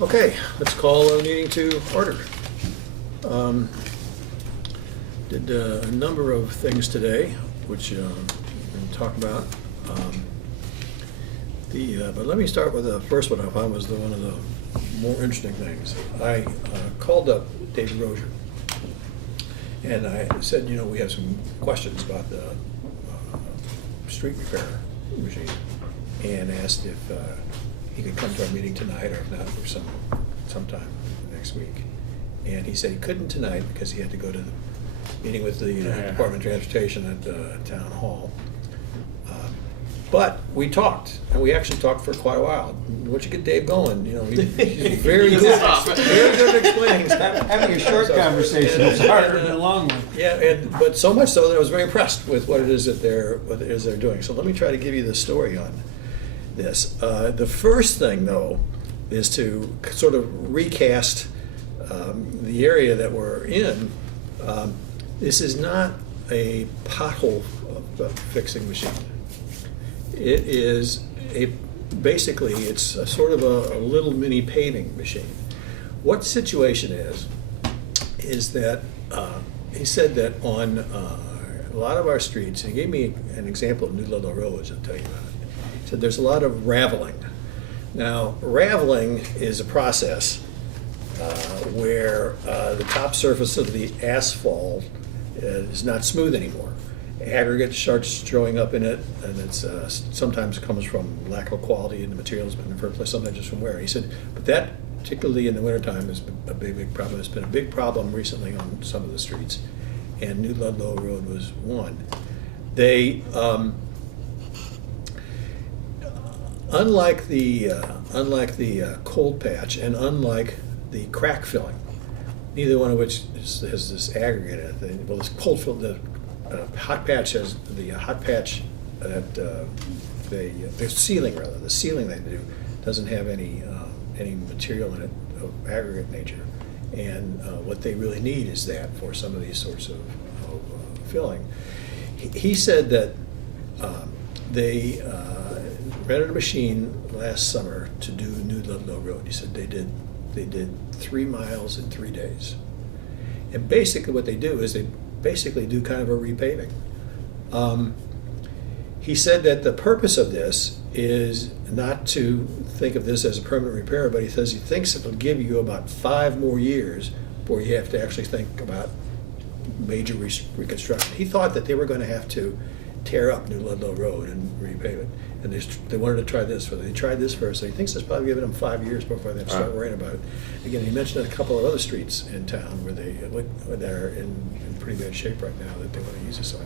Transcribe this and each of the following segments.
Okay, let's call a meeting to order. Did a number of things today, which we're going to talk about. But let me start with the first one I found was one of the more interesting things. I called up David Rozier, and I said, we have some questions about the street repair machine, and asked if he could come to our meeting tonight, or if not, for sometime next week. And he said he couldn't tonight because he had to go to the meeting with the Department of Transportation at Town Hall. But we talked, and we actually talked for quite a while. Once you get Dave going, he's very good. Very good at explaining. Having a short conversation is harder than a long one. Yeah, but so much so that I was very impressed with what it is that they're doing. So let me try to give you the story on this. The first thing, though, is to sort of recast the area that we're in. This is not a pothole fixing machine. It is basically it's a sort of a little mini paving machine. What the situation is that he said that on a lot of our streets, and he gave me an example of New Ludlow Road, which I'll tell you about it. He said there's a lot of raveling. Now, raveling is a process where the top surface of the asphalt is not smooth anymore. Aggregate starts showing up in it, and it's sometimes comes from lack of quality in the materials, but in the first place, sometimes just from wear. He said, but that, particularly in the wintertime, is a big problem. It's been a big problem recently on some of the streets, and New Ludlow Road was one. They, unlike the cold patch and unlike the crack filling, neither one of which has this aggregate in it. Well, this cold fill, the hot patch has the hot patch that the sealing they do doesn't have any material in it of aggregate nature, and what they really need is that for some of these sorts of filling. He said that they rented a machine last summer to do New Ludlow Road. He said they did 3 miles in 3 days, and basically what they do is they basically do kind of a repaving. He said that the purpose of this is not to think of this as a permanent repair, but he says he thinks it'll give you about 5 more years before you have to actually think about major reconstruction. He thought that they were going to have to tear up New Ludlow Road and repave it, and they wanted to try this. So they tried this first. So he thinks it's probably giving them 5 years before they have to start worrying about it. Again, he mentioned a couple of other streets in town where they're in pretty bad shape right now that they want to use this on.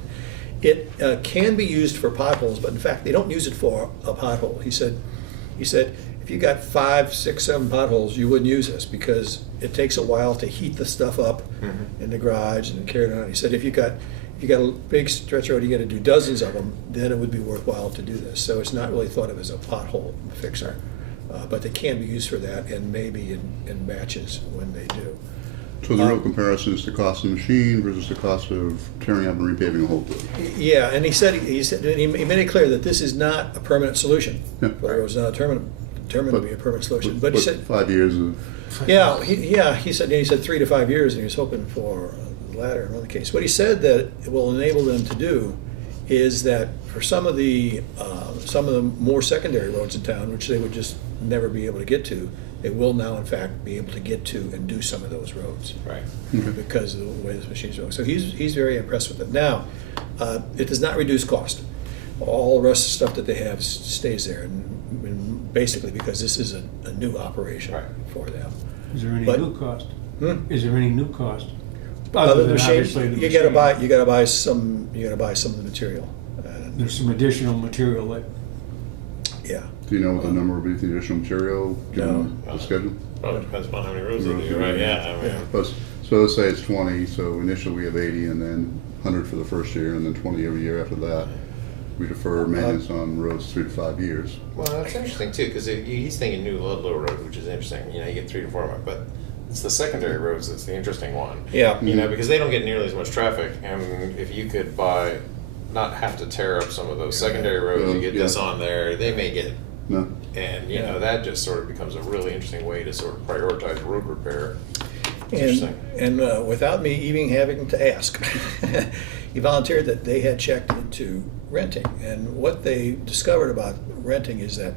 It can be used for potholes, but in fact they don't use it for a pothole. He said if you got 5, 6, 7 potholes, you wouldn't use this because it takes a while to heat the stuff up in the garage and carry it on. He said if you got a big stretch road, you got to do dozens of them, then it would be worthwhile to do this. So it's not really thought of as a pothole fixer, but they can be used for that, and maybe in batches when they do. So the real comparison is the cost of the machine versus the cost of tearing up and repaving a whole road. Yeah, and he made it clear that this is not a permanent solution. Yeah. Well, it was not determined to be a permanent solution. But he said 5 years of. He said 3 to 5 years, and he was hoping for the latter in one case. What he said that it will enable them to do is that for some of the more secondary roads in town, which they would just never be able to get to, they will now, in fact, be able to get to and do some of those roads, right? Because of the way this machine's going. So he's very impressed with it. Now, it does not reduce cost. All the rest of the stuff that they have stays there, and basically because this is a new operation for them. Is there any new cost? Is there any new cost? Other than machine, you got to buy some of the material. There's some additional material that. Yeah. Do you know what the number would be for the additional material given the schedule? Well, it depends upon how many roads they do, right? Yeah. So let's say it's 20. So initially we have 80, and then 100 for the first year, and then 20 every year after that. We defer maintenance on roads 3 to 5 years. Well, that's interesting too, because he's thinking New Ludlow Road, which is interesting. You get 3 to 4 months, but it's the secondary roads that's the interesting one. Yeah. Because they don't get nearly as much traffic, and if you could not have to tear up some of those secondary roads, you get this on there, they may get No. And, you Yeah. know, that just sort of becomes a really interesting way to sort of prioritize road repair. It's And, interesting. without me even having to ask, he volunteered that they had checked into renting. And what they discovered about renting is that,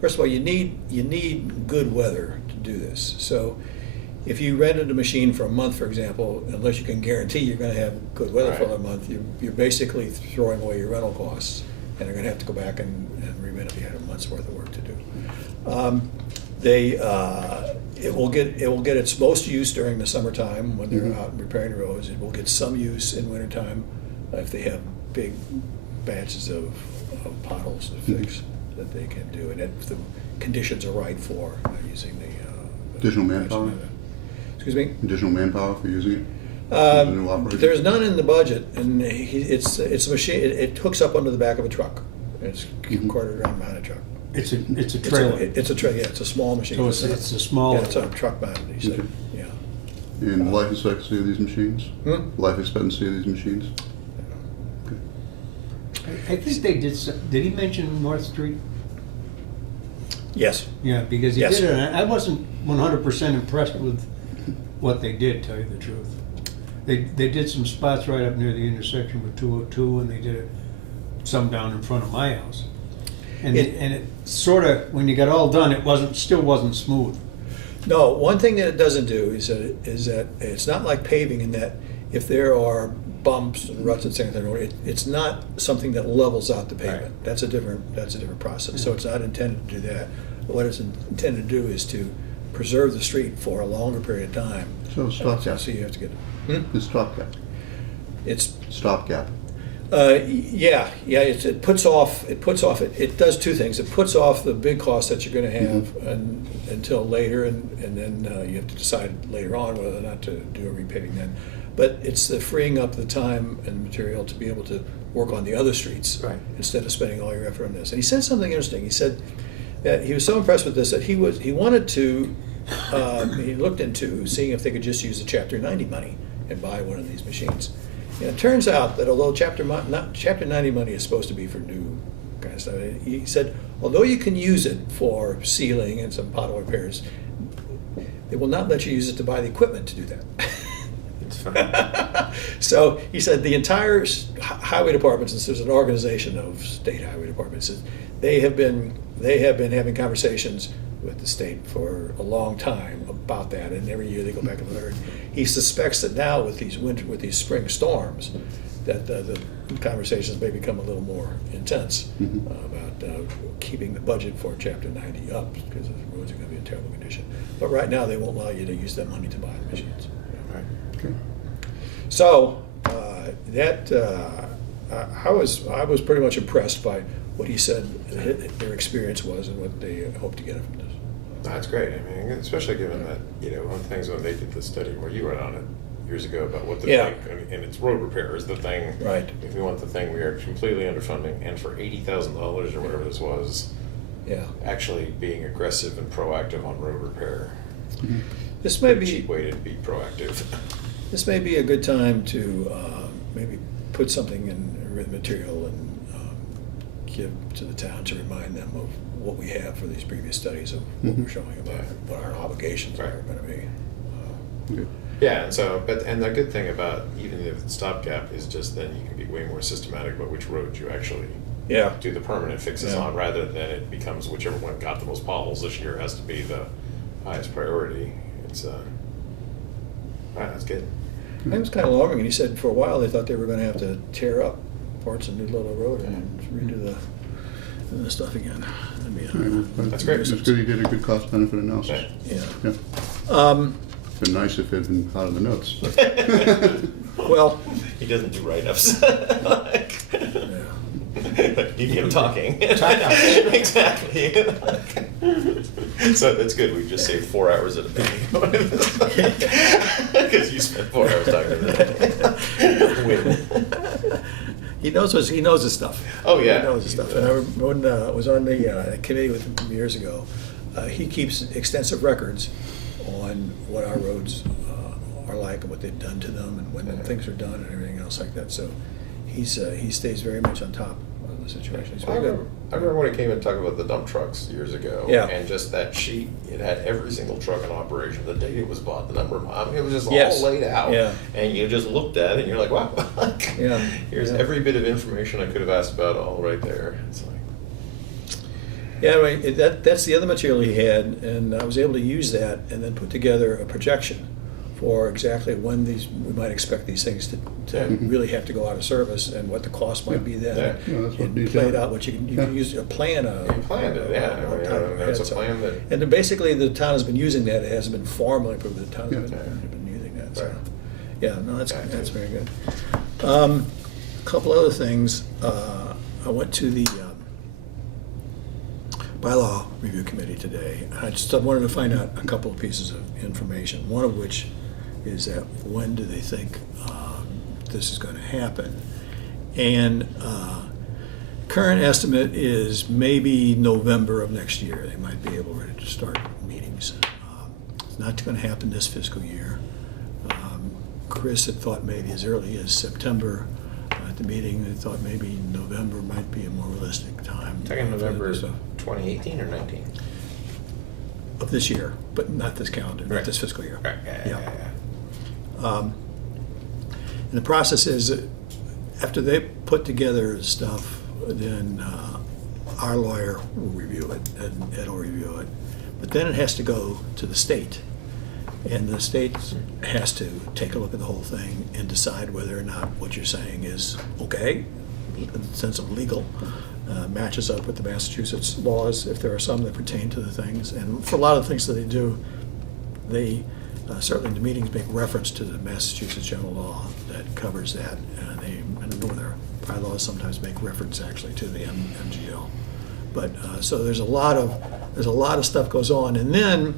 first of all, you need good weather to do this. So if you rented a machine for a month, for example, unless you can guarantee you're going to have good weather for Right. a month, you're basically throwing away your rental costs, and you're going to have to go back and re-rent if you had a month's worth of work to do. It will get its most use during the summertime when they're out repairing roads. It will get some use in wintertime if they have big batches of potholes to fix that they can do, and if the conditions are right for using the Additional manpower? Excuse me. Additional manpower for using it? As a new operation? There's none in the budget, and it's a machine. It hooks up under the back of a truck. It's quartered around behind a truck. It's a trailer. It's a trailer. Yeah, it's a small machine. So it's a small. Yeah, it's a truck mounted. He said. Okay. Yeah. And life expectancy of these machines? Life expectancy of these machines? I think they did. Did he mention North Street? Yes. Yeah, because he Yes. did it. And I wasn't 100% impressed with what they did. Tell you the truth, they did some spots right up near the intersection with 202, and they did some down in front of my house. And it sort of, when you got all done, it still wasn't smooth. No. One thing that it doesn't do is that it's not like paving in that if there are bumps and ruts and things, it's not something that levels out the pavement. Right. That's a different process. So it's not intended to do that. But what it's intended to do is to preserve the street for a longer period of time. So stopgap. So you have to get. It's stopgap. It's Stopgap. yeah. It puts off. It does two things. It puts off the big costs that you're going to have until later, and then you have to decide later on whether or not to do a repaving then. But it's the freeing up the time and material to be able to work on the other streets instead of spending all your effort on this. And he said something interesting. He said that he was so impressed with this that he wanted to. He looked into seeing if they could just use the Chapter 90 money and buy one of these machines. And it turns out that although Chapter 90 money is supposed to be for new kind of stuff, he said, although you can use it for sealing and some pothole repairs, they will not let you use it to buy the equipment to do that. It's fun. So he said the entire highway department, since there's an organization of state highway departments, they have been having conversations with the state for a long time about that, and every year they go back and learn. He suspects that now with these spring storms, that the conversations may become a little more intense about keeping the budget for Chapter 90 up because the roads are going to be in terrible condition. But right now they won't allow you to use that money to buy the machines. Right. Okay. So I was pretty much impressed by what he said their experience was and what they hope to get from this. That's great. I mean, especially given that, you know, one of the things when they did the study where you went on it years ago about what the thing, and it's road repair is the thing. Right. If we want the thing, we are completely underfunding, and for $80,000 or whatever this was, Yeah. actually being aggressive and proactive on road repair. This may Pretty cheap be way to be proactive. this may be a good time to maybe put something in written material and give to the town to remind them of what we have for these previous studies of what we're showing about what our obligations are going to be. Okay. Yeah, and so, and the good thing about even if it's stopgap is just then you can be way more systematic about which roads you actually Yeah. do the permanent fixes Yeah. on, rather than it becomes whichever one got the most potholes this year has to be the highest priority. It's that's good. It was kind of alarming, and he said for a while they thought they were going to have to tear up parts of New Little Road and redo the stuff again. That'd be All right, well, That's great. It's good he did a good cost benefit analysis. yeah. Yeah. It's been nice if it had been out of the notes. But Well, He doesn't do write-ups. yeah. You keep talking. Exactly. So that's good. We just saved 4 hours at a time. Because you spent 4 hours talking about it. He knows his stuff. Oh, yeah. He knows his stuff. And I remember when I was on the committee with him years ago, he keeps extensive records on what our roads are like and what they've done to them and when things are done and everything else like that. So he stays very much on top of the situation. He's I very good. remember when he came and talked about the dump trucks years ago. Yeah. And just that sheet, it had every single truck in operation, the date it was bought, the number of miles. I mean, it was just Yes. all laid out. Yeah. And you just looked at it and you're like, wow, Yeah. here's Yeah. every bit of information I could have asked about all right there. It's like, Yeah, right, that's the other material he had, and I was able to use that and then put together a projection for exactly when we might expect these things to really have to go out of service and what the cost might be then. Yeah. Yeah, that's what And detail- play it out, what you can use a plan of. you planned it, yeah. I mean, that's a plan that. And then basically, the town has been using that. It hasn't been formally approved. The town has Yeah. been using that. So, Right. yeah, no, that's Yeah, that's too. very good. A couple other things. I went to the bylaw review committee today. I just wanted to find out a couple of pieces of information. One of which is that when do they think this is going to happen? And current estimate is maybe November of next year. They might be able to start meetings. It's not going to happen this fiscal year. Chris had thought maybe as early as September at the meeting. They thought maybe November might be a more realistic time. Talking November So, 2018 or 19? of this year, but not this calendar, not Right. this fiscal year. Right, yeah. And the process is that after they put together stuff, then our lawyer will review it and Ed will review it. But then it has to go to the state. And the state has to take a look at the whole thing and decide whether or not what you're saying is okay, in the sense of legal, matches up with the Massachusetts laws, if there are some that pertain to the things. And for a lot of the things that they do, they certainly in the meetings make reference to the Massachusetts general law that covers that. I know their bylaws sometimes make reference actually to the MGL. But so there's a lot of stuff goes on, and then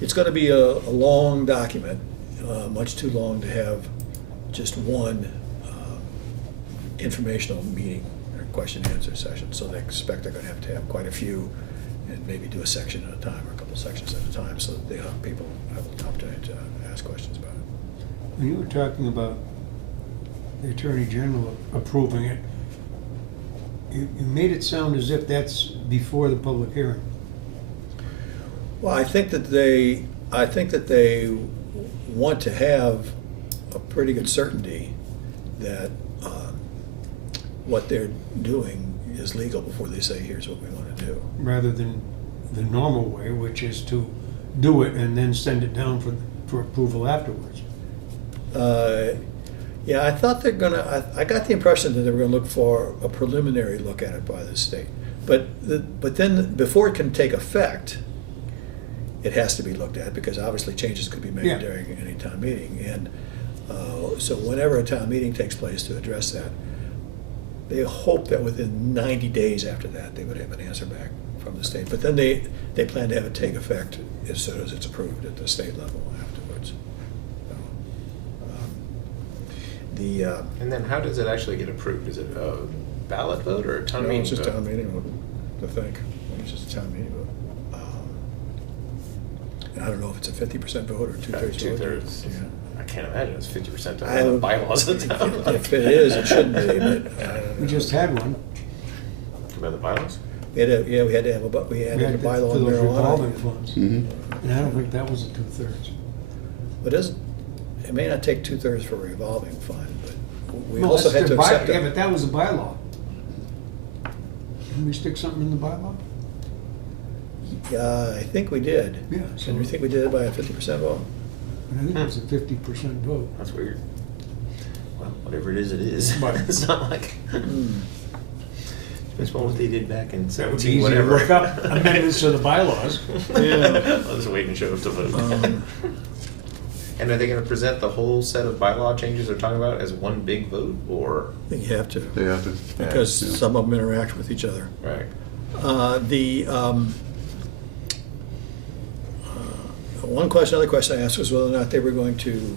it's going to be a long document, much too long to have just one informational meeting or question and answer session. So they expect they're going to have quite a few, and maybe do a section at a time or a couple sections at a time, so that people have the opportunity to ask questions about it. When you were talking about the Attorney General approving it, you made it sound as if that's before the public hearing. Well, I think that they want to have a pretty good certainty that what they're doing is legal before they say, here's what we want to do. Rather than the normal way, which is to do it and then send it down for approval afterwards. Yeah, I thought they're gonna, I got the impression that they were gonna look for a preliminary look at it by the state. But then, before it can take effect, it has to be looked at, because obviously changes could be made Yeah. during any town meeting. And so whenever a town meeting takes place to address that, they hope that within 90 days after that, they would have an answer back from the state. But then they plan to have it take effect as soon as it's approved at the state level afterwards. So, And then how does it actually get approved? Is it a ballot vote or a town meeting it's just vote? town meeting vote, I think. It's just a town meeting vote. And I don't know if it's a 50% vote or two-thirds vote. 2/3. Yeah. I can't imagine it's 50% I of the would- bylaws of the town. If it is, it shouldn't be, but I don't We know. just had one. About the bylaws? We had to have a, we had We a had to- bylaw for on those revolving marijuana. funds. Mm-hmm. And I don't think that was a 2/3. But it may not take 2/3 for a revolving fund, but we Well, also that's had to the by- accept Yeah, it. but that was a bylaw. Didn't we stick something in the bylaw? Yeah, I think we did. Yeah, And we think we did it by a 50% vote. And I think it was a 50% vote. That's weird. Well, whatever it is. But- It's not like, Hmm. depends on what they did back in That would be 17, easy to whatever. look up amendments to the bylaws. Yeah. I'll just wait and show up to vote. Um, And are they gonna present the whole set of bylaw changes they're talking about as one big vote, or? I think you have to, They have to. because Yeah. some of them interact with each other. Right. Other question I asked was whether or not they were going to,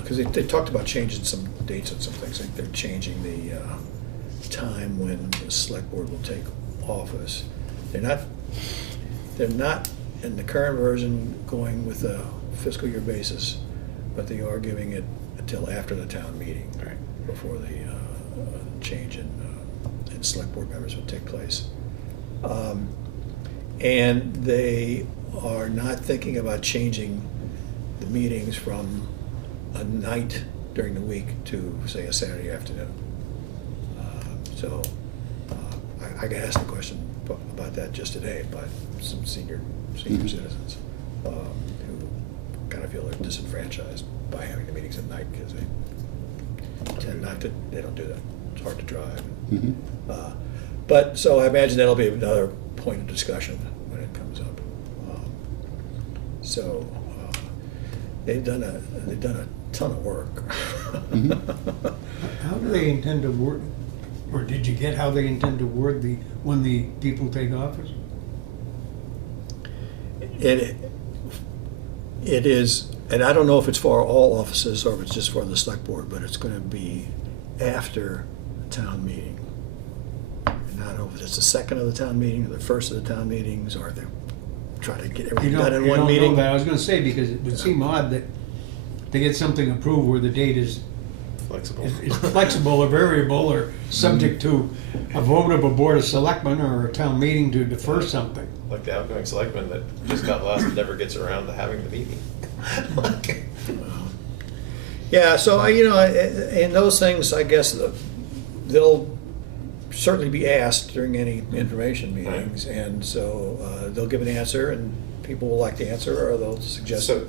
because they talked about changing some dates and some things. Like they're changing the time when the select board will take office. They're not in the current version going with a fiscal year basis, but they are giving it until after the town meeting Right. before the change in and select board members would take place. And they are not thinking about changing the meetings from a night during the week to, say, a Saturday afternoon. So I got asked a question about that just today by some senior citizens who kind of feel they're disenfranchised by having the meetings at night because they tend not to, they don't do that. It's hard to drive. But, so I imagine that'll be another point of discussion when it comes up. So they've done a ton of work. How do they intend to word, or did you get how they intend to word when the people take office? It is, and I don't know if it's for all offices or if it's just for the select board, but it's gonna be after the town meeting. And I don't know if it's the second of the town meeting, or the first of the town meetings, or they're trying to get everything done in You one don't meeting. know that. I was gonna say, because it would seem odd that to get something approved where the date is Flexible. is flexible or variable or subject to a vote of a board of selectmen or a town meeting to defer something. Like the outgoing selectman that just got lost and never gets around to having the meeting. Yeah, so in those things, I guess they'll certainly be asked during any information meetings, and so they'll give an answer, and people will like the answer, or they'll suggest So-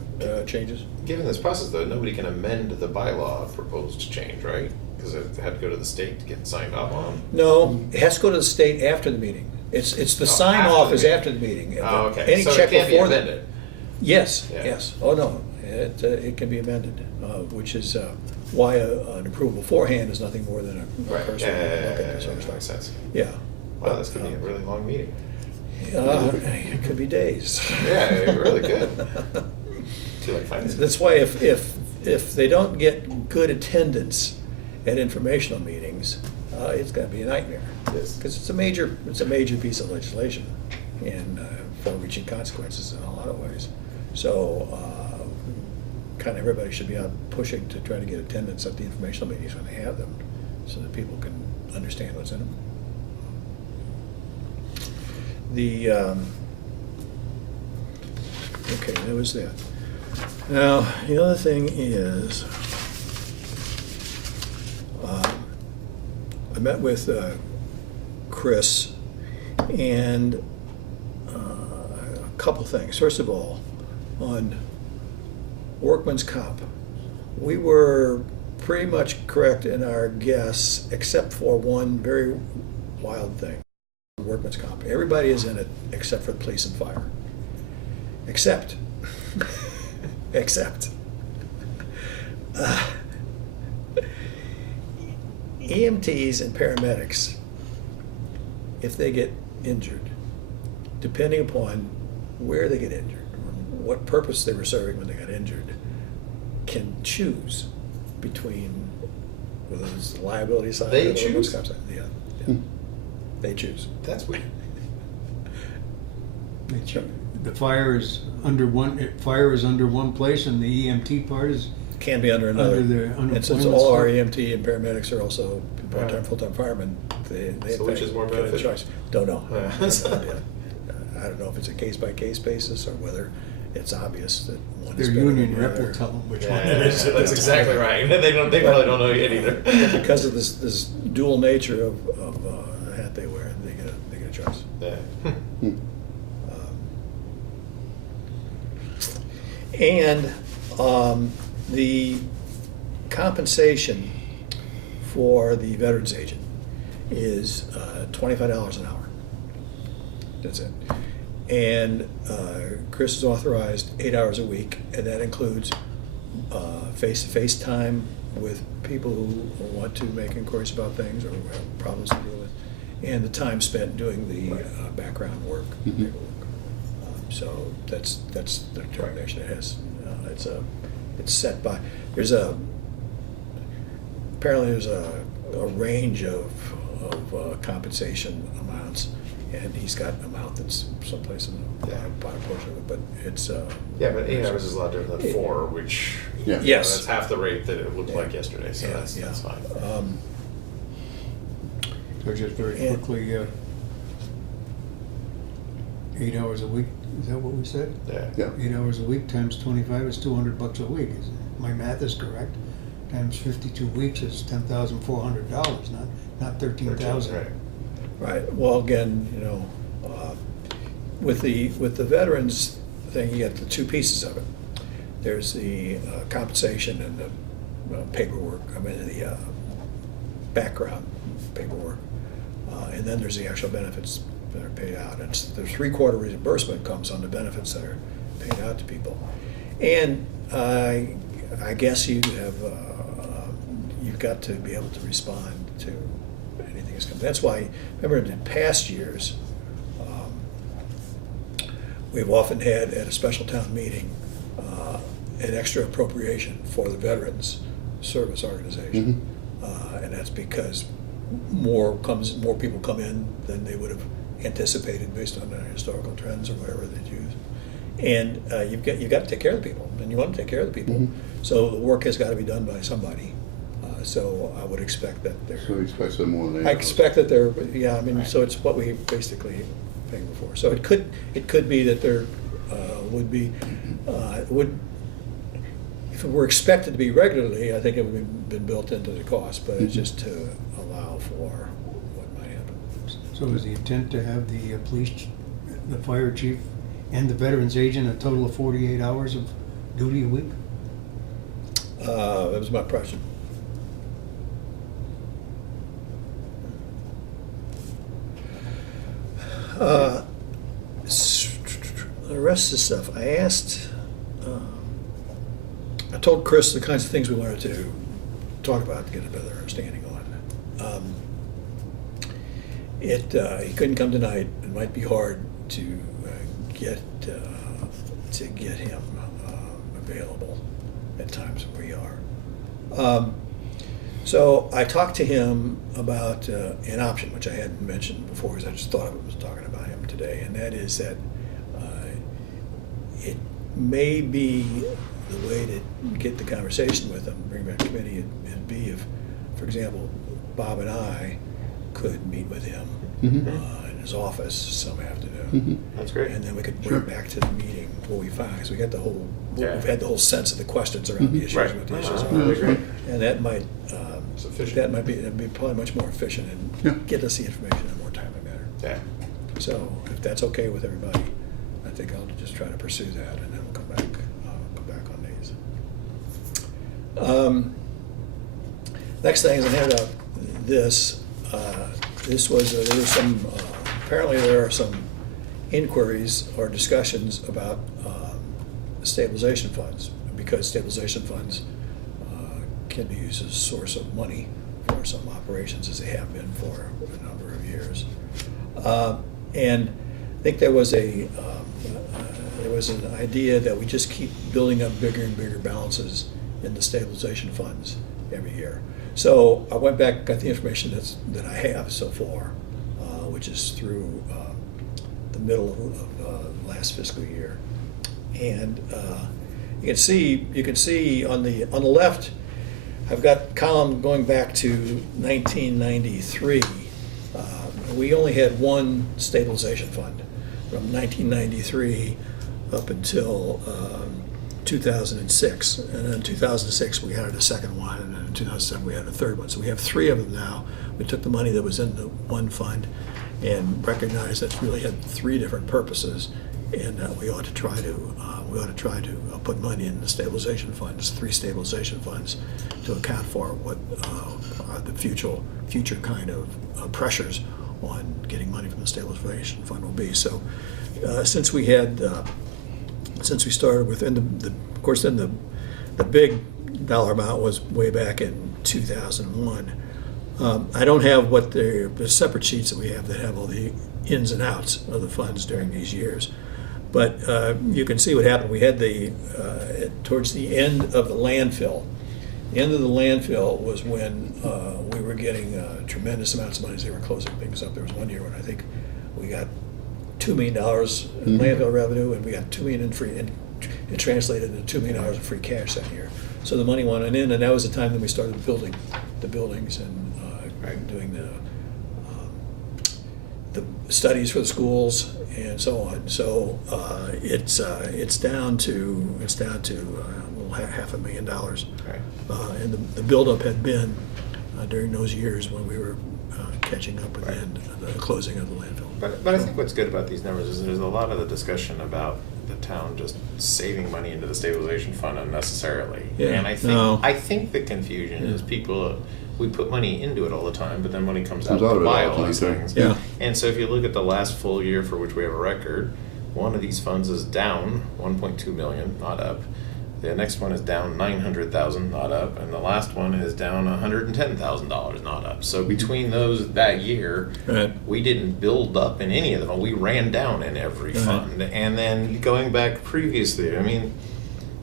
changes. Given this process, though, nobody can amend the bylaw proposed change, right? Because it had to go to the state to get signed off on. No, it has to go to the state after the meeting. It's the Oh, sign after off the is meeting. after the meeting. Oh, okay. Any So check it can't be before that. amended. Yes, Yeah. yes. Oh, no, it can be amended, which is why an approval beforehand is nothing more than a Right. personal look at Yeah, this sort of makes stuff. sense. Yeah. Wow, this could be a really long meeting. It could be days. Yeah, it really could. Do you like finance? That's why if they don't get good attendance at informational meetings, it's gonna be a nightmare. Yes. Because it's a major piece of legislation and far-reaching consequences in a lot of ways. So, kind of everybody should be out pushing to try to get attendance at the informational meetings when they have them, so that people can understand what's in them. Okay, that was that. Now, the other thing is, I met with Chris, and a couple things. First of all, on workman's comp, we were pretty much correct in our guess, except for one very wild thing. Workman's comp. Everybody is in it except for police and fire. Except EMTs and paramedics, if they get injured, depending upon where they get injured, or what purpose they were serving when they got injured, can choose between whether it's the liability side They or the workman's choose? comp side. Yeah. They choose. That's weird. The fire is under one place and the EMT part is Can be under another. Under the And since unemployment all our stuff. EMT and paramedics are also part-time, Right. full-time firemen, they So which is more get the beneficial? choice. Don't know. Yeah. Yeah. I don't know if it's a case-by-case basis or whether it's obvious that one is Their better than union the rep other. will tell them which Yeah, one it is. that's exactly right. They probably don't know yet either. Because of this dual nature of hat they wear, they get a choice. Yeah. And the compensation for the veterans agent is $25 an hour. That's it. And Chris has authorized 8 hours a week, and that includes face-to-face time with people who want to make inquiries about things or have problems to deal with, and the time spent doing the background work, paperwork. So that's the determination it has. It's set by, apparently there's a range of compensation amounts, and he's got an amount that's someplace in the bottom portion of it, but it's. Yeah, but 8 hours is a lot different than 4, which Yeah. Yes. that's half the rate that it looked Yeah. like yesterday, so Yeah, that's yeah. fine. So just very And- quickly, 8 hours a week, is that what we said? Yeah. 8 hours a week times 25 is $200 a week. My math is correct. Times 52 weeks is $10,400, not 13,000. Right. Right, well, again, you know, with the veterans thing, you get the two pieces of it. There's the compensation and the paperwork, I mean, the background paperwork. And then there's the actual benefits that are paid out. And the 3/4 reimbursement comes on the benefits that are paid out to people. And I guess you have, you've got to be able to respond to anything that's coming. That's why, remember in past years, we've often had at a special town meeting, an extra appropriation for the Veterans Service Organization. And that's because more people come in than they would have anticipated based on the historical trends or whatever they'd use. And you've got to take care of the people, and you want to take care of the people. So the work has got to be done by somebody. So I would expect that they're. So he expects them more than 8 I hours. expect that they're, yeah, I mean, so it's what we basically paying before. So it could be that there would be, if it were expected to be regularly, I think it would have been built into the cost, but it's just to allow for what might happen. So is the intent to have the police, the fire chief, and the veterans agent a total of 48 hours of duty a week? That was my impression. The rest of the stuff, I asked, I told Chris the kinds of things we wanted to talk about to get a better understanding on. He couldn't come tonight. It might be hard to get him available at times where we are. So I talked to him about an option, which I hadn't mentioned before, because I just thought I was talking about him today, and that is that it may be the way to get the conversation with him, bring back committee, and be if, for example, Bob and I could meet with him in his office some afternoon. That's great. And then we could bring back to the meeting what we found, because we got the whole, Yeah. we've had the whole sense of the questions around the issues, Right. what the issues That'd be are. great. And that might, It's efficient. that'd be probably much more efficient Yeah. and get us the information in a more timely manner. Yeah. So if that's okay with everybody, I think I'll just try to pursue that, and then we'll come back on these. Next thing is I handed out this. There was some, apparently there are some inquiries or discussions about stabilization funds, because stabilization funds can be used as a source of money for some operations, as they have been for a number of years. And I think there was an idea that we just keep building up bigger and bigger balances in the stabilization funds every year. So I went back, got the information that I have so far, which is through the middle of last fiscal year. And you can see on the left, I've got column going back to 1993. We only had one stabilization fund from 1993 up until 2006. And then in 2006, we added a second one, and then in 2007, we added a third one. So we have three of them now. We took the money that was in the one fund and recognized that it really had three different purposes, and we ought to try to put money in the stabilization funds, three stabilization funds, to account for what are the future kind of pressures on getting money from the stabilization fund will be. So since we started with, of course, then the big dollar amount was way back in 2001. I don't have what the separate sheets that we have that have all the ins and outs of the funds during these years. But you can see what happened. We had towards the end of the landfill. The end of the landfill was when we were getting tremendous amounts of money as they were closing things up. There was one year when I think we got $2 million in landfill revenue, and we got $2 million in free, and it translated into $2 million in free cash that year. So the money went in, and that was the time that we started building the buildings and doing studies for the schools and so on. So it's down to $500,000. Right. And the buildup had been during those years when we were catching up with Right. the closing of the landfill. But I think what's good about these numbers is there's a lot of the discussion about the town just saving money into the stabilization fund unnecessarily. Yeah, And no. I think the confusion is people, we put money into it all the time, but then money comes out Comes out to of it buy all all the these time, things. too. Yeah. And so if you look at the last full year for which we have a record, one of these funds is down 1.2 million, not up. The next one is down 900,000, not up, and the last one is down $110,000, not up. So between those that year, Right. we didn't build up in any of them. We ran down in every Right. fund. And then going back previously, I mean,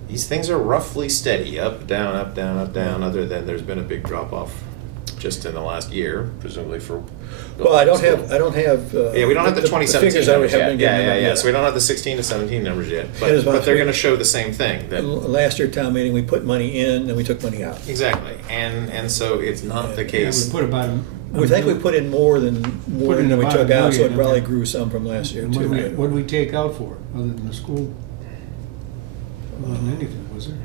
these things are roughly steady, up, down, up, down, up, down. Other than there's been a big drop off just in the last year, presumably for. Well, I don't have. Yeah, we don't have the 2017 figures I numbers have yet. been given Yeah. yet. So we don't have the 16 to 17 numbers yet, Here's but about they're three. going to show the same thing. That Last year town meeting, we put money in and we took money out. exactly, and so it's not the Yeah, case. we put about We think we put in more than Put in we about took $1 out, so it million, probably okay. grew some from last year What too. did we take out for it, other than the school? Wasn't anything, was there?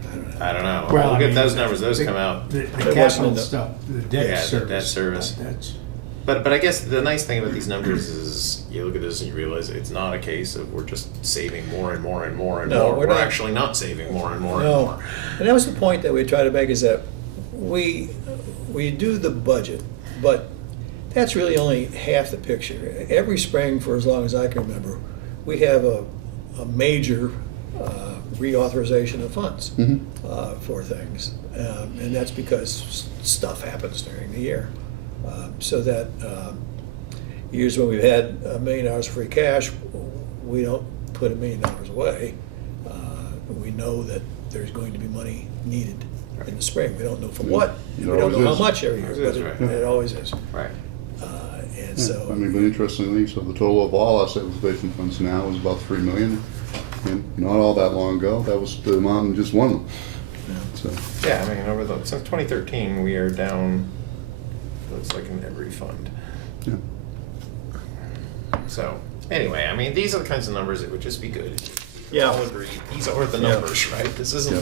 I don't know. Well, We'll I get mean, those numbers. Those come out. The It wasn't capital in the- stuff, the debt Yeah, the service. debt service. That's, But I guess the nice thing about these numbers is you look at this and you realize it's not a case of we're just saving more and more and more and No, more. we're not. Actually not saving more and more and No, more. and that was the point that we tried to make, is that we do the budget, but that's really only half the picture. Every spring, for as long as I can remember, we have a major reauthorization of funds Mhm. for things, and that's because stuff happens during the year. So that years when we've had $1 million of free cash, we don't put $1 million away. We know that there's going to be money needed in the spring. We don't know for what, It we don't know always how is. much every year, Always but is, right. it always is. Right. And Yeah, so. I mean, but interestingly, so the total of all our stabilization funds now is about 3 million. And not all that long ago, that was the amount in just one of them. So, Yeah, I mean, since 2013, we are down, looks like in every fund. yeah. So, anyway, I mean, these are the kinds of numbers that would just be good. Yeah. All agree, these are the Yeah. numbers, right? This isn't, Yeah.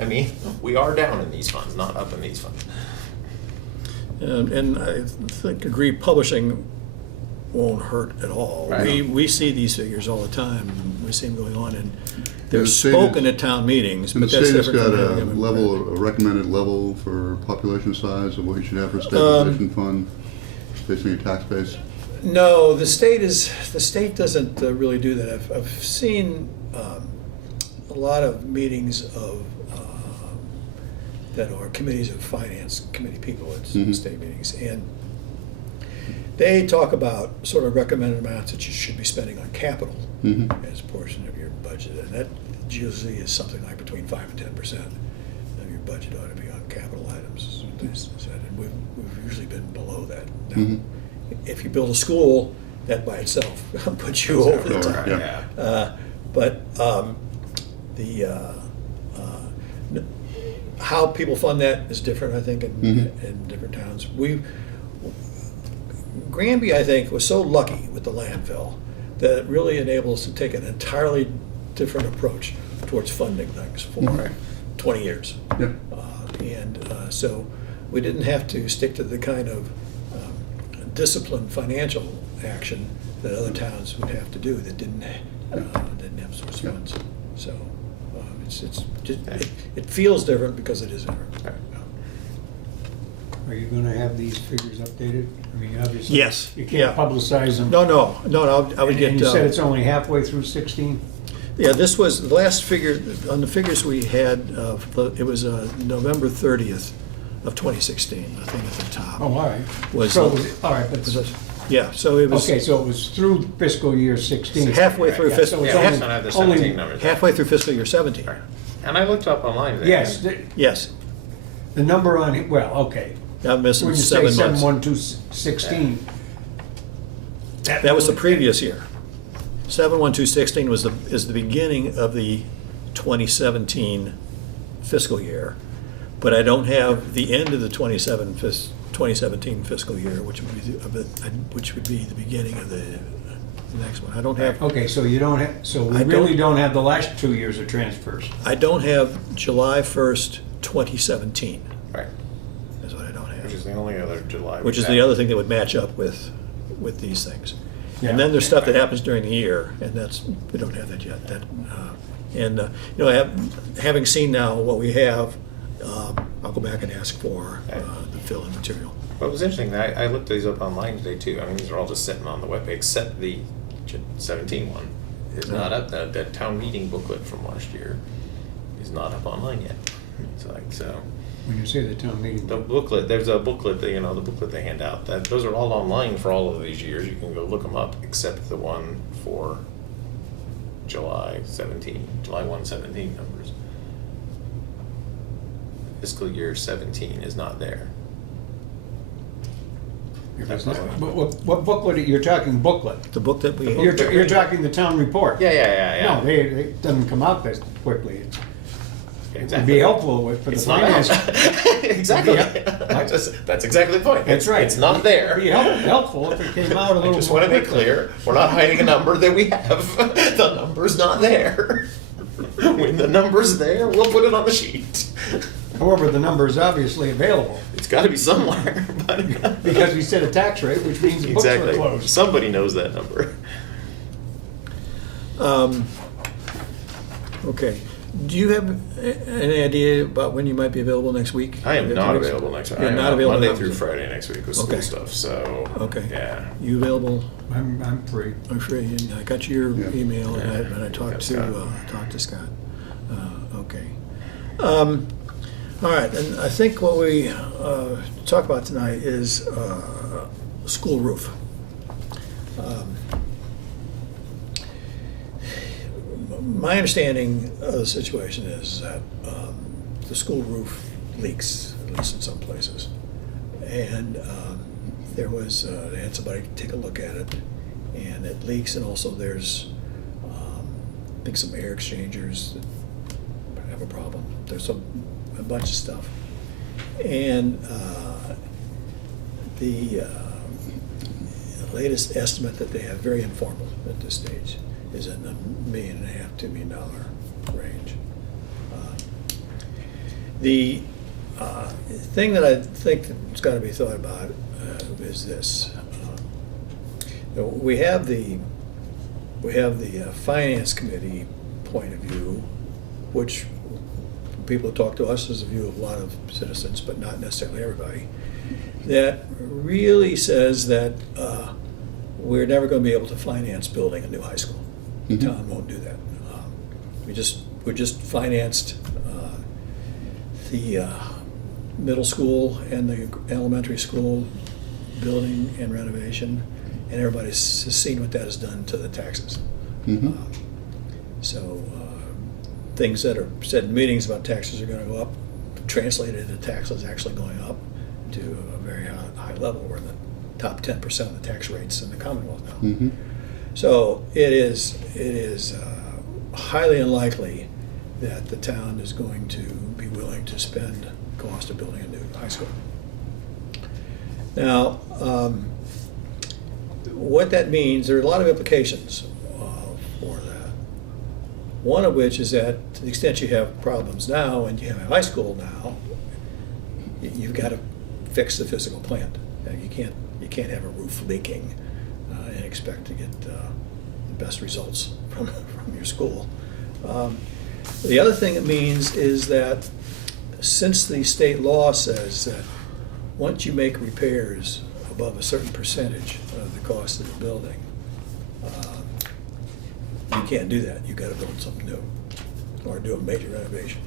I mean, we are down in these funds, not up in these funds. And I think agree publishing won't hurt at all. Right. We see these figures all the time. We see them going on, and they're the state spoken is- at town meetings, And the but that's state has different got from a having them level, printed. a recommended level for population size of what you should have for a stabilization fund, based on your tax base. No, the state doesn't really do that. I've seen a lot of meetings of that are committees of finance committee people at Mhm. state meetings, and they talk about sort of recommended amounts that you should be spending on capital Mhm. as a portion of your budget, and that usually is something like between 5 and 10% of your budget ought to be on capital items. Is what they said, and we've usually been below that. Now, Mhm. if you build a school, that by itself puts you over the top. Yeah. But how people fund that is different, I think, in Mhm. different towns. Granby, I think, was so lucky with the landfill that it really enabled us to take an entirely different approach towards funding things for Mhm. 20 years. Yeah. So we didn't have to stick to the kind of disciplined financial action that other towns would have to do that didn't have source Yeah. funds. So it feels different because it is different. are you gonna have these figures updated? I mean, obviously. Yes, You yeah. can't publicize them. No, I would get. And you said it's only halfway through 16? Yeah, this was the last figure, on the figures we had, it was November 30th of 2016, I think at the top. Oh, all right. Was- So, it was- all right, but, Yeah, so it was okay, so it was through fiscal year 16. halfway through Yeah, fiscal, so it's Yeah, we only- don't have the only 17 numbers. halfway through fiscal year 17. Right. And I looked up online. Today. Yes, Yes, the number on, well, okay. I'm missing When you say 7 months. 7/1/2/16. That was the previous year. 7/1/2/16 is the beginning of the 2017 fiscal year, but I don't have the end of the 2017 fiscal year, which would be the beginning of the the next one. I don't have, Okay, so you don't have, so we I really don't have the last 2 years of transfers. I don't have July 1st, 2017, Right, is what I don't which have. is the only other July. Which is we've the had. other thing that would match up with these things. Yeah. And then there's stuff that happens during the year, and that's, we don't have that yet. Having seen now what we have, I'll go back and ask for the fill-in material. Well, it was interesting, I looked these up online today too, I mean, these are all just sitting on the webpage, except the 17 one is not up, that town meeting booklet from last year is not up online yet. It's like, so, When you say the town meeting. the booklet, there's a booklet, that the booklet they hand out, those are all online for all of these years, you can go look them up, except the one for July 1, 17 numbers. Fiscal year 17 is not there. If it's not- But what booklet, you're talking booklet? The book that we, You're talking the town report? Yeah. No, it doesn't come out that quickly. It'd Exactly. be helpful for the It's not. finance. Exactly. Yeah. That's exactly the point. That's right. It's not there. It'd be helpful if it came out a I little just more want to be quickly. clear, we're not hiding a number that we have. The number's not there. When the number's there, we'll put it on the sheet. However, the number is obviously available, It's got to be somewhere. But because we set a tax rate, which means the books are exactly. closed. Somebody knows that number. okay. Do you have any idea about when you might be available next week? I am not 2 weeks? available next week. You're I am not out available Monday next through week? Friday next week with school Okay. stuff. So Okay. yeah. You available? I'm free. I'm sure I got your Yeah. email and Yeah. I talked Got to Scott. Scott. Okay. All right, and I think what we talk about tonight is school roof. My understanding of the situation is that the school roof leaks, at least in some places. And they had somebody take a look at it, and it leaks, and also there's, I think, some air exchangers that have a problem. There's a bunch of stuff. And the latest estimate that they have, very informal at this stage, is in the $1.5 million, $2 million range. The thing that I think that's got to be thought about is this. We have the finance committee point of view, which people who talk to us is a view of a lot of citizens, but not necessarily everybody, that really says that we're never going to be able to finance building a new high school. The Mhm. town won't do that. We just financed the middle school and the elementary school building and renovation, and everybody's seen what that has done to the taxes. Mhm. So things that are said in meetings about taxes are going to go up, translated into taxes actually going up to a very high level. We're in the top 10% of the tax rates in the Commonwealth now. Mhm. So it is highly unlikely that the town is going to be willing to spend the cost of building a new high school. Now, what that means, there are a lot of implications for that. One of which is that to the extent you have problems now and you have a high school now, you've got to fix the physical plant. You can't have a roof leaking and expect to get the best results from your school. The other thing it means is that since the state law says that once you make repairs above a certain percentage of the cost of the building, you can't do that. You've got to build something new or do a major renovation.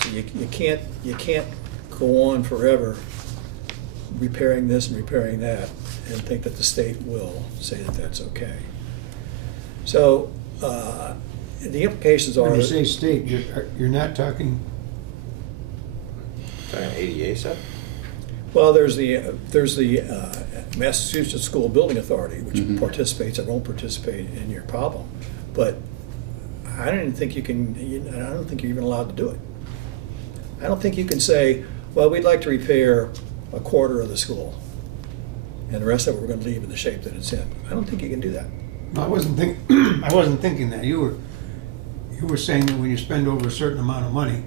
So you can't go on forever repairing this and repairing that and think that the state will say that that's okay. So the implications are. When you say state, you're not talking, Talking ADA stuff? Well, there's the Massachusetts School Building Authority, which Mhm. participates or won't participate in your problem. But I don't even think I don't think you're even allowed to do it. I don't think you can say, well, we'd like to repair a quarter of the school, and the rest of it we're going to leave in the shape that it's in. I don't think you can do that. I wasn't I wasn't thinking that. You were saying that when you spend over a certain amount of money.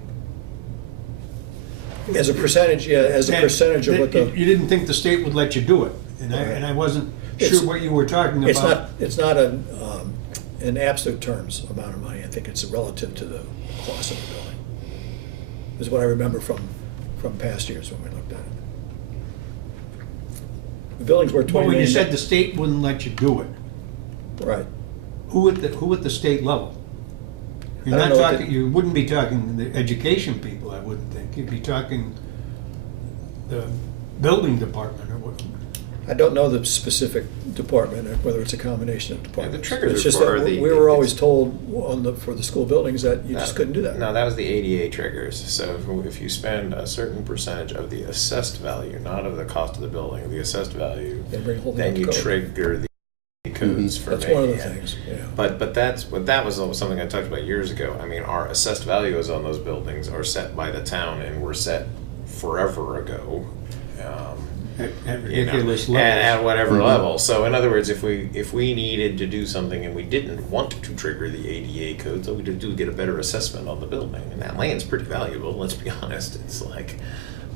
As a percentage, yeah, as a percentage of what the. You didn't think the state would let you do it, and I wasn't sure what you were talking about. It's not in absolute terms amount of money. I think it's relative to the cost of the building. Is what I remember from past years when we looked at it. The building's worth $20 But when million. you said the state wouldn't let you do it, Right. who at the state level? You're I don't not know what talking. You wouldn't be talking the education people. I wouldn't think. You'd be talking the building department or what. I don't know the specific department, or whether it's a combination of departments. triggers It's just are that the- we were always told for the school buildings that you just couldn't do that. No, that was the ADA triggers. So if you spend a certain percentage of the assessed value, not of the cost of the building, the assessed value, They bring a whole then new you code. trigger the codes for That's one of the making it. things, yeah. But that was something I talked about years ago. I mean, our assessed values on those buildings are set by the town and were set forever ago. At ridiculous levels. At whatever level. So in other words, if we needed to do something and we didn't want to trigger the ADA codes, we would do get a better assessment on the building. And that land's pretty valuable, let's be honest. It's like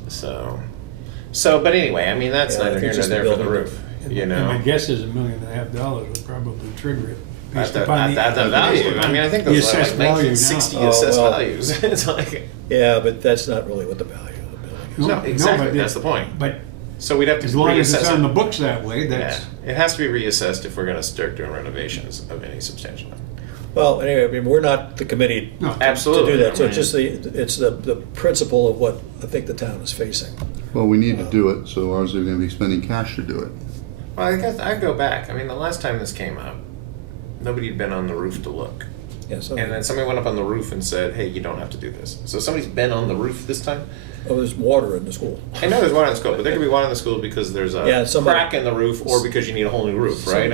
so but anyway, I mean that's Yeah, I neither think here nor just the there for the building. roof. And- You and know. my guess is $1.5 million would probably trigger it. Based At upon the value. I mean I think the those are like assessed value 1960 now. assessed Oh, well. values. It's like Yeah, but that's not really what the value of the building is. No, exactly, but that's the point. But so we'd have to as long as it's reassess on it. the books that way, that's. Yeah, it has to be reassessed if we're going to start doing renovations of any substantial. Well, anyway, I mean, we're not the committee No. to Absolutely. do that. So I it's just the principle of what I think the town is facing. Well, we need to do it, so ours are gonna be spending cash to do it. Well, I guess I'd go back. I mean, the last time this came up, nobody had been on the roof to look. Yeah, so, And then somebody went up on the roof and said, hey, you don't have to do this. So somebody's been on the roof this time? there's water in the school. I know there's water in the school, but there could be water in the school because there's a Yeah, somebody- crack in the roof or because you need a whole new roof, right?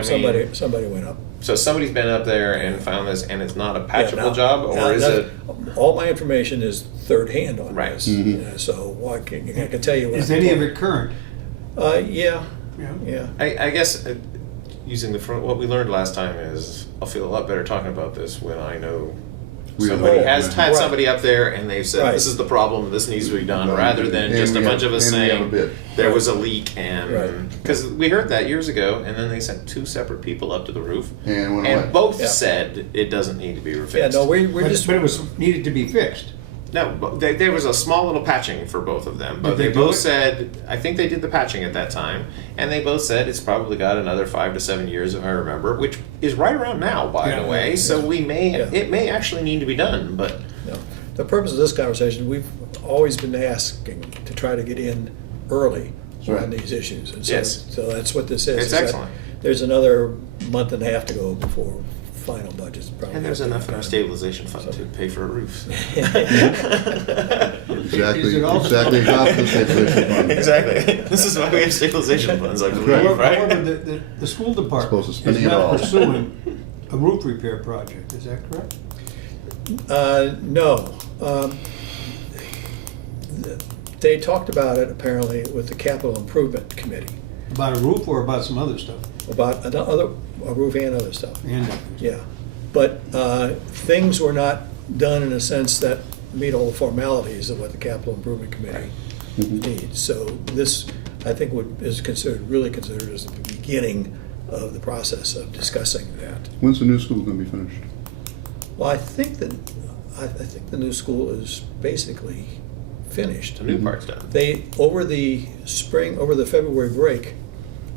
Somebody went up. So somebody's been up there and found this and it's not a patchable Yeah, now- job or now is that- it? All my information is third hand on Right. this. Yeah, so I can tell you. what Is I any can- of it current? Yeah, Yeah. yeah. I guess using what we learned last time is I'll feel a lot better talking about this when I know We somebody have- has had Right. somebody up there and they've said Right. this is the problem, this needs to be done, Right. rather than And just a we bunch have- of us and we have a saying bid. there was a leak and Right. because we heard that years ago and then they sent two separate people up to the roof And went away. and both Yeah. said it doesn't need to be refixed. Yeah, no, we're But just. it was needed to be fixed. No, but there was a small little patching for both of them, but Did they they do both it? said, I think they did the patching at that time, and they both said it's probably got another 5 to 7 years if I remember, which is right around now, by Yeah. the way. So Yeah. it may actually need to be done, but No. The purpose of this conversation, we've always been asking to try to get in early Right. on these issues. And Yes. So that's what this is. It's is that excellent. There's another month and a half to go before final budgets. Probably and there's enough in our stabilization fund to pay for a roof. Exactly, Is it also- exactly half the stabilization fund. Exactly. This is why we have stabilization funds, I believe, Right. right? However, the school department Supposed to spend is it not all. pursuing a roof repair project, is that correct? No. They talked about it apparently with the capital improvement committee, About a roof or about some other stuff? about a roof and other stuff. And Yeah, but things were not done in a sense that meet all the formalities of what the capital improvement committee needs. So this, I think, is really considered as the beginning of the process of discussing that. When's the new school gonna be finished? Well, I think the new school is basically finished. The new part's done. They, over the February break,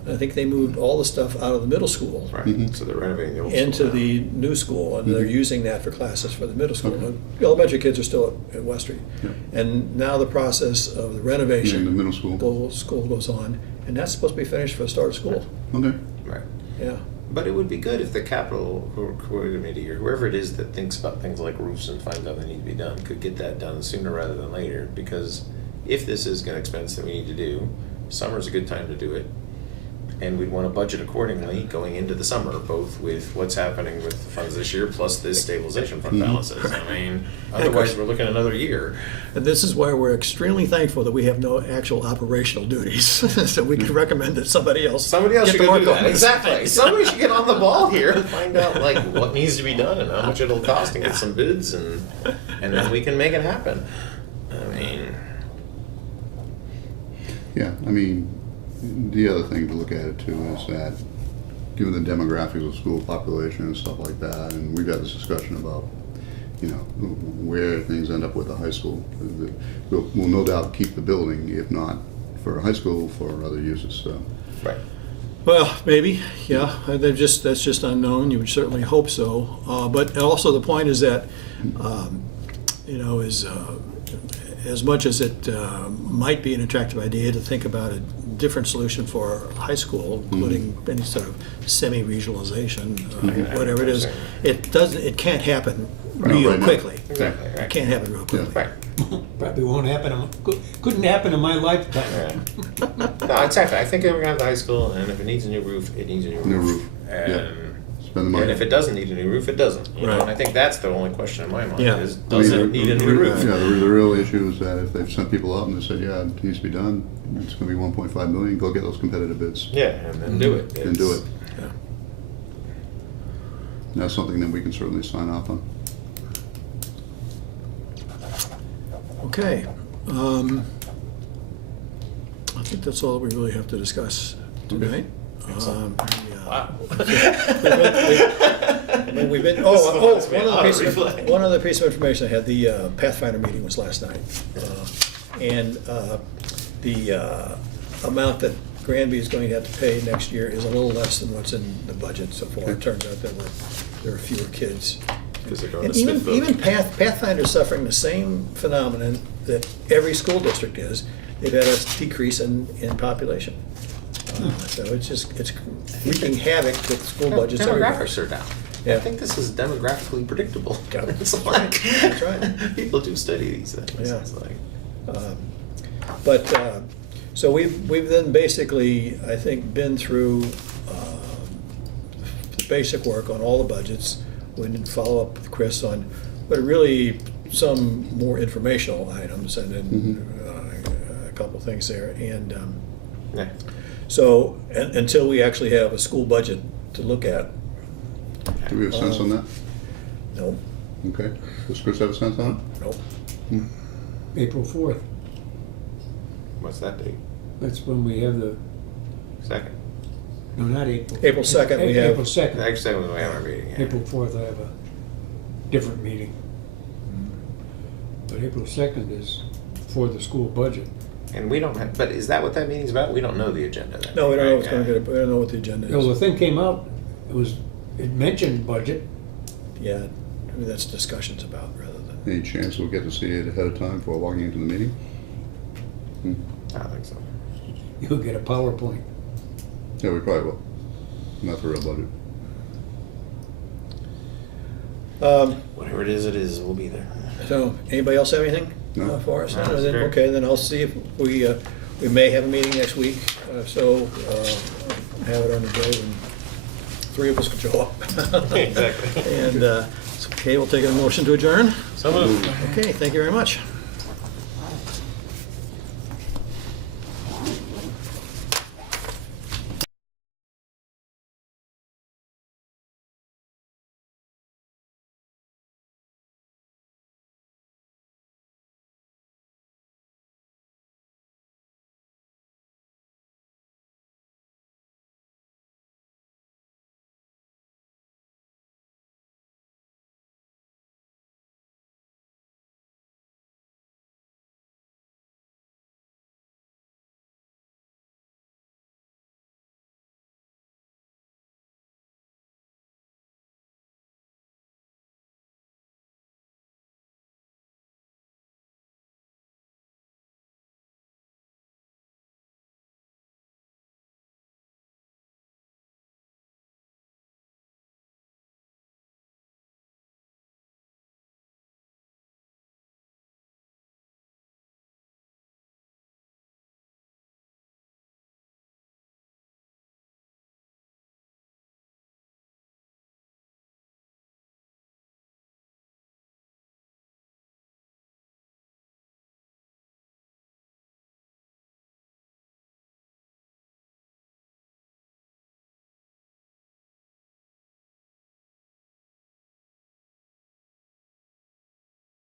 I think they moved all the stuff out of the middle school Right, so they're renovating the old school into now. the new school, and they're using that for classes for the middle school. The elementary kids are still at West Street. Yeah. And now the process of the In renovation. the middle school. School goes on, and that's supposed to be finished for the start of school. Okay. Right. Yeah. But it would be good if the capital committee or whoever it is that thinks about things like roofs and finds out they need to be done could get that done sooner rather than later. Because if this is an expense that we need to do, summer's a good time to do it. And we'd want to budget accordingly going into the summer, both with what's happening with the funds this year, plus this stabilization fund balances. I mean, otherwise, we're looking at another year. And this is why we're extremely thankful that we have no actual operational duties, so we can recommend that somebody else Somebody else get should to go work do on that. this. Exactly. Somebody should get on the ball here and find out like what needs to be done and how much it'll cost and get some bids and then we can make it happen. I mean, Yeah, I mean, the other thing to look at it too is that, given the demographics of school population and stuff like that, and we've had this discussion about, you know, where things end up with the high school. We'll no doubt keep the building, if not for a high school, for other uses, so. right. Well, maybe, yeah, that's just unknown, you would certainly hope so. But also the point is that, you know, as much as it might be an attractive idea to think about a different solution for high school, including any sort of semi-regionalization, whatever it is, it can't happen real right now. quickly. Exactly. It Right. can't happen real quickly. Right. Probably won't happen, couldn't happen in my lifetime. No, exactly. I think we're gonna have the high school, and if it needs a new roof, it needs a new roof. New roof, And, yeah. Spend the money. and if it doesn't need a new roof, it doesn't. You know, Right. and I think that's the only question in my mind Yeah. is, I does mean, it need a new roof? Yeah, the real issue is that if they've sent people out and they said, yeah, it needs to be done, it's gonna be 1.5 million, go get those competitive bids Yeah, and then do it. and do it. Yeah. And that's something that we can certainly sign off on. Okay. I think that's all we really have to discuss tonight. Excellent. Yeah. Wow. We've been, one other piece of information I had, the Pathfinder meeting was last night. And the amount that Granby is going to have to pay next year is a little less than what's in the budget so far. It turns out there are fewer kids. Because they're going And to even Smithville. Pathfinder's suffering the same phenomenon that every school district is. They've had a decrease in population. So it's wreaking havoc with school budgets everywhere. Demographics are down. Yeah. I think this is demographically predictable. Yeah. It's like, That's right. people do study these things. Yeah. It's like, But, so we've then basically, I think, been through the basic work on all the budgets. We didn't follow up with Chris on, but really some more informational items and then a couple things there. And yeah. so until we actually have a school budget to look at, Do we have a sense on that? no, Okay. Does Chris have a sense on no. April 4th, What's that date? that's when we have the, Second. no, not April. April 2nd we have- April 2nd. Actually, when we have our meeting. Yeah. April 4th, I have a different meeting. But April 2nd is for the school budget. And we don't have, but is that what that meeting's about? We don't know the agenda. That No, we don't know what's right? going to, we don't know what the agenda Well, the is. thing came out, it mentioned budget. Yeah, I mean, that's discussions about rather than. that? Any chance we'll get to see it ahead of time before walking into the meeting? I don't think so. You'll get a PowerPoint. Yeah, we probably will. Not the real budget. Whatever it is, we'll be there. So, anybody else have anything No. for us? No, No, that's then- great. Okay, then I'll see if we may have a meeting next week, so have it on the day when three of us can show up. Exactly. And, okay, we'll take a motion to adjourn. So moved. Okay, thank you very much.